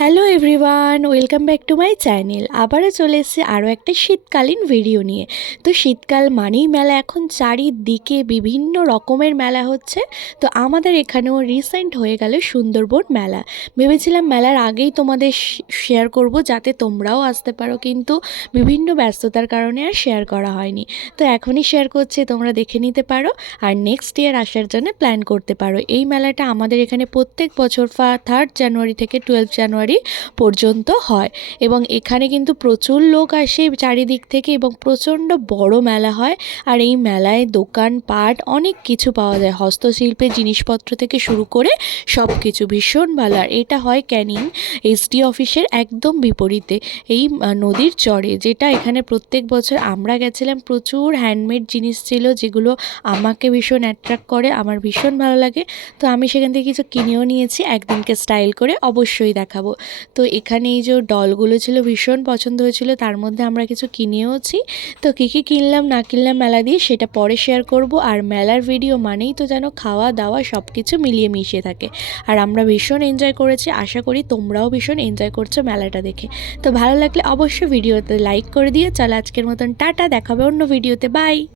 Hello everyone, welcome back to my channel. আবারও চলে এসেছি আরও একটা শীতকালীন ভিডিও নিয়ে। তো শীতকাল মানেই মেলা, এখন চারিদিকে বিভিন্ন রকমের মেলা হচ্ছে। তো আমাদের এখানেও রিসেন্ট হয়ে গেল সুন্দরবন মেলা। ভেবেছিলাম মেলার আগেই তোমাদের শেয়ার করব, যাতে তোমরাও আসতে পারো, কিন্তু বিভিন্ন ব্যস্ততার কারণে আর শেয়ার করা হয়নি। তো এখনই শেয়ার করছি, তোমরা দেখে নিতে পারো আর নেক্সট ইয়ার আসার জন্য প্ল্যান করতে পারো। এই মেলাটা আমাদের এখানে প্রত্যেক বছর 3 জানুয়ারি থেকে 12 জানুয়ারি পর্যন্ত হয় এবং এখানে কিন্তু প্রচুর লোক আসে চারিদিক থেকে এবং প্রচণ্ড বড় মেলা হয়। আর এই মেলায় দোকানপাট অনেক কিছু পাওয়া যায়, হস্তশিল্পের জিনিসপত্র থেকে শুরু করে সব কিছু ভীষণ ভালো। আর এটা হয় ক্যানিং এসডি অফিসের একদম বিপরীতে, এই নদীর চরে, যেটা এখানে প্রত্যেক বছর আমরা গেছিলাম। প্রচুর হ্যান্ডমেড জিনিস ছিল, যেগুলো আমাকে ভীষণ অ্যাট্রাক্ট করে, আমার ভীষণ ভালো লাগে। তো আমি সেখান থেকে কিছু কিনেও নিয়েছি, একদিনকে স্টাইল করে অবশ্যই দেখাবো। তো এখানে এই যে ডলগুলো ছিল ভীষণ পছন্দ হয়েছিল, তার মধ্যে আমরা কিছু কিনেওছি। তো কী কী কিনলাম না কিনলাম মেলা দিয়ে সেটা পরে শেয়ার করব। আর মেলার ভিডিও মানেই তো যেন খাওয়া দাওয়া সব কিছু মিলিয়ে মিশিয়ে থাকে। আর আমরা ভীষণ এনজয় করেছি, আশা করি তোমরাও ভীষণ এনজয় করছো মেলাটা দেখে। তো ভালো লাগলে অবশ্যই ভিডিওতে লাইক করে দিয়ে চলো আজকের মতন টাটা, দেখাবে অন্য ভিডিওতে, বাই।